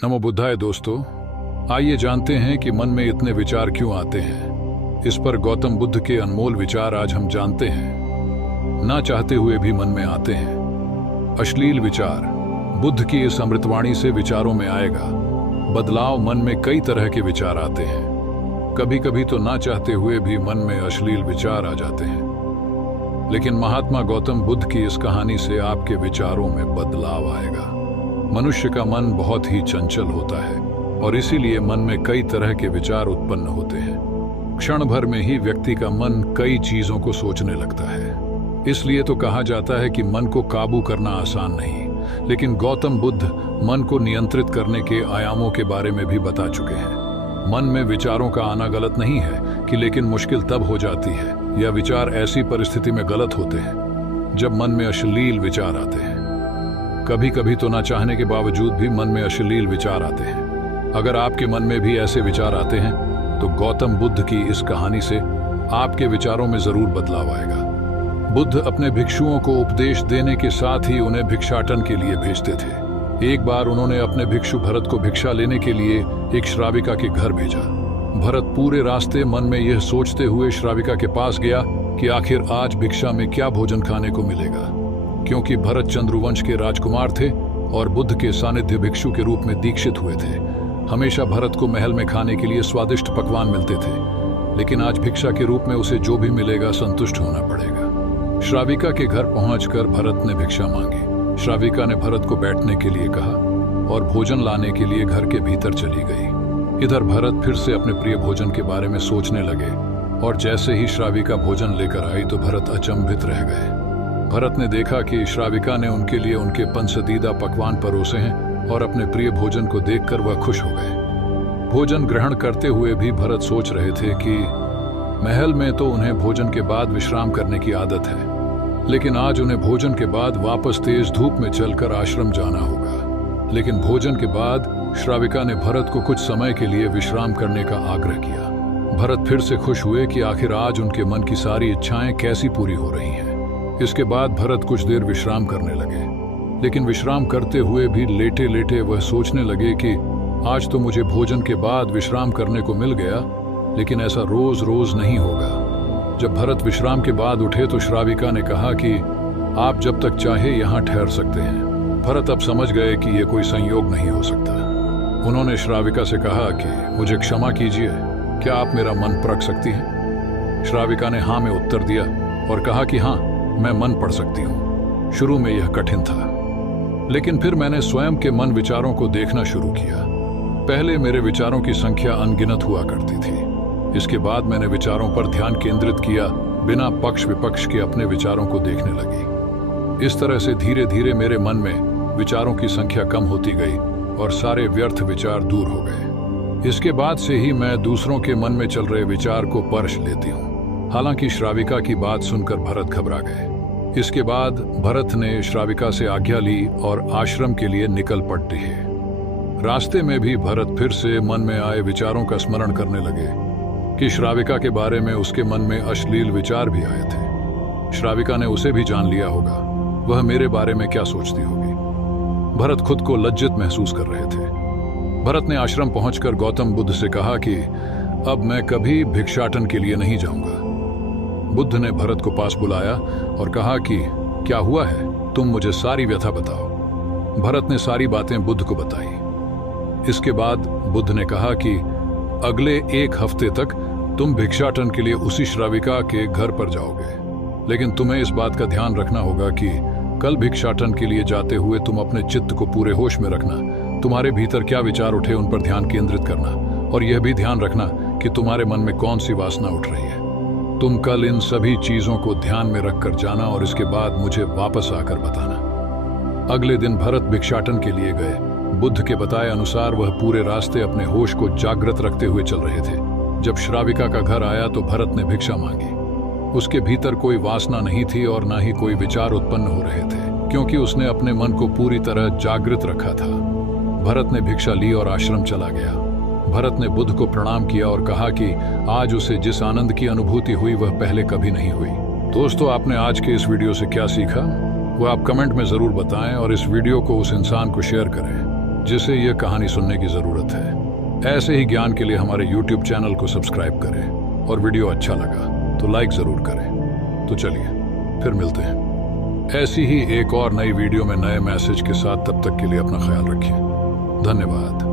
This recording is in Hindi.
नमो बुद्धाय दोस्तों, आइए जानते हैं कि मन में इतने विचार क्यों आते हैं। इस पर गौतम बुद्ध के अनमोल विचार आज हम जानते हैं। ना चाहते हुए भी मन में आते हैं अश्लील विचार। बुद्ध की इस अमृतवाणी से विचारों में आएगा बदलाव। मन में कई तरह के विचार आते हैं। कभी कभी तो ना चाहते हुए भी मन में अश्लील विचार आ जाते हैं। लेकिन महात्मा गौतम बुद्ध की इस कहानी से आपके विचारों में बदलाव आएगा। मनुष्य का मन बहुत ही चंचल होता है और इसीलिए मन में कई तरह के विचार उत्पन्न होते हैं। क्षण भर में ही व्यक्ति का मन कई चीजों को सोचने लगता है। इसलिए तो कहा जाता है कि मन को काबू करना आसान नहीं, लेकिन गौतम बुद्ध मन को नियंत्रित करने के आयामों के बारे में भी बता चुके हैं। मन में विचारों का आना गलत नहीं है कि लेकिन मुश्किल तब हो जाती है या विचार ऐसी परिस्थिति में गलत होते हैं जब मन में अश्लील विचार आते हैं। कभी कभी तो ना चाहने के बावजूद भी मन में अश्लील विचार आते हैं। अगर आपके मन में भी ऐसे विचार आते हैं तो गौतम बुद्ध की इस कहानी से आपके विचारों में जरूर बदलाव आएगा। बुद्ध अपने भिक्षुओं को उपदेश देने के साथ ही उन्हें भिक्षाटन के लिए भेजते थे। एक बार उन्होंने अपने भिक्षु भरत को भिक्षा लेने के लिए एक श्राविका के घर भेजा। भरत पूरे रास्ते मन में यह सोचते हुए श्राविका के पास गया कि आखिर आज भिक्षा में क्या भोजन खाने को मिलेगा। क्योंकि भरत चंद्रवंश के राजकुमार थे और बुद्ध के सानिध्य भिक्षु के रूप में दीक्षित हुए थे, हमेशा भरत को महल में खाने के लिए स्वादिष्ट पकवान मिलते थे। लेकिन आज भिक्षा के रूप में उसे जो भी मिलेगा संतुष्ट होना पड़ेगा। श्राविका के घर पहुंचकर भरत ने भिक्षा मांगी। श्राविका ने भरत को बैठने के लिए कहा और भोजन लाने के लिए घर के भीतर चली गई। इधर भरत फिर से अपने प्रिय भोजन के बारे में सोचने लगे और जैसे ही श्राविका भोजन लेकर आई तो भरत अचंभित रह गए। भरत ने देखा कि श्राविका ने उनके लिए उनके पसंदीदा पकवान परोसे हैं और अपने प्रिय भोजन को देखकर वह खुश हो गए। भोजन ग्रहण करते हुए भी भरत सोच रहे थे कि महल में तो उन्हें भोजन के बाद विश्राम करने की आदत है, लेकिन आज उन्हें भोजन के बाद वापस तेज धूप में चलकर आश्रम जाना होगा। लेकिन भोजन के बाद श्राविका ने भरत को कुछ समय के लिए विश्राम करने का आग्रह किया। भरत फिर से खुश हुए कि आखिर आज उनके मन की सारी इच्छाएं कैसी पूरी हो रही हैं। इसके बाद भरत कुछ देर विश्राम करने लगे, लेकिन विश्राम करते हुए भी लेटे लेटे वह सोचने लगे कि आज तो मुझे भोजन के बाद विश्राम करने को मिल गया, लेकिन ऐसा रोज रोज नहीं होगा। जब भरत विश्राम के बाद उठे तो श्राविका ने कहा कि आप जब तक चाहे यहाँ ठहर सकते हैं। भरत अब समझ गए कि यह कोई संयोग नहीं हो सकता। उन्होंने श्राविका से कहा कि मुझे क्षमा कीजिए, क्या आप मेरा मन परख सकती हैं? श्राविका ने हाँ में उत्तर दिया और कहा कि हाँ, मैं मन पढ़ सकती हूँ। शुरू में यह कठिन था, लेकिन फिर मैंने स्वयं के मन विचारों को देखना शुरू किया। पहले मेरे विचारों की संख्या अनगिनत हुआ करती थी। इसके बाद मैंने विचारों पर ध्यान केंद्रित किया, बिना पक्ष विपक्ष के अपने विचारों को देखने लगी। इस तरह से धीरे धीरे मेरे मन में विचारों की संख्या कम होती गई और सारे व्यर्थ विचार दूर हो गए। इसके बाद से ही मैं दूसरों के मन में चल रहे विचार को परख लेती हूँ। हालांकि श्राविका की बात सुनकर भरत घबरा गए। इसके बाद भरत ने श्राविका से आज्ञा ली और आश्रम के लिए निकल पड़ते हैं। रास्ते में भी भरत फिर से मन में आए विचारों का स्मरण करने लगे कि श्राविका के बारे में उसके मन में अश्लील विचार भी आए थे। श्राविका ने उसे भी जान लिया होगा, वह मेरे बारे में क्या सोचती होगी। भरत खुद को लज्जित महसूस कर रहे थे। भरत ने आश्रम पहुंचकर गौतम बुद्ध से कहा कि अब मैं कभी भिक्षाटन के लिए नहीं जाऊंगा। बुद्ध ने भरत को पास बुलाया और कहा कि क्या हुआ है, तुम मुझे सारी व्यथा बताओ। भरत ने सारी बातें बुद्ध को बताई। इसके बाद बुद्ध ने कहा कि अगले एक हफ्ते तक तुम भिक्षाटन के लिए उसी श्राविका के घर पर जाओगे, लेकिन तुम्हें इस बात का ध्यान रखना होगा कि कल भिक्षाटन के लिए जाते हुए तुम अपने चित्त को पूरे होश में रखना। तुम्हारे भीतर क्या विचार उठे उन पर ध्यान केंद्रित करना और यह भी ध्यान रखना कि तुम्हारे मन में कौन सी वासना उठ रही है। तुम कल इन सभी चीजों को ध्यान में रखकर जाना और इसके बाद मुझे वापस आकर बताना। अगले दिन भरत भिक्षाटन के लिए गए। बुद्ध के बताए अनुसार वह पूरे रास्ते अपने होश को जागृत रखते हुए चल रहे थे। जब श्राविका का घर आया तो भरत ने भिक्षा मांगी। उसके भीतर कोई वासना नहीं थी और ना ही कोई विचार उत्पन्न हो रहे थे, क्योंकि उसने अपने मन को पूरी तरह जागृत रखा था। भरत ने भिक्षा ली और आश्रम चला गया। भरत ने बुद्ध को प्रणाम किया और कहा कि आज उसे जिस आनंद की अनुभूति हुई वह पहले कभी नहीं हुई। दोस्तों, आपने आज के इस वीडियो से क्या सीखा वो आप कमेंट में जरूर बताएं और इस वीडियो को उस इंसान को शेयर करें जिसे यह कहानी सुनने की जरूरत है। ऐसे ही ज्ञान के लिए हमारे YouTube चैनल को सब्सक्राइब करें और वीडियो अच्छा लगा तो लाइक जरूर करें। तो चलिए फिर मिलते हैं ऐसी ही एक और नई वीडियो में नए मैसेज के साथ। तब तक के लिए अपना ख्याल रखिए। धन्यवाद।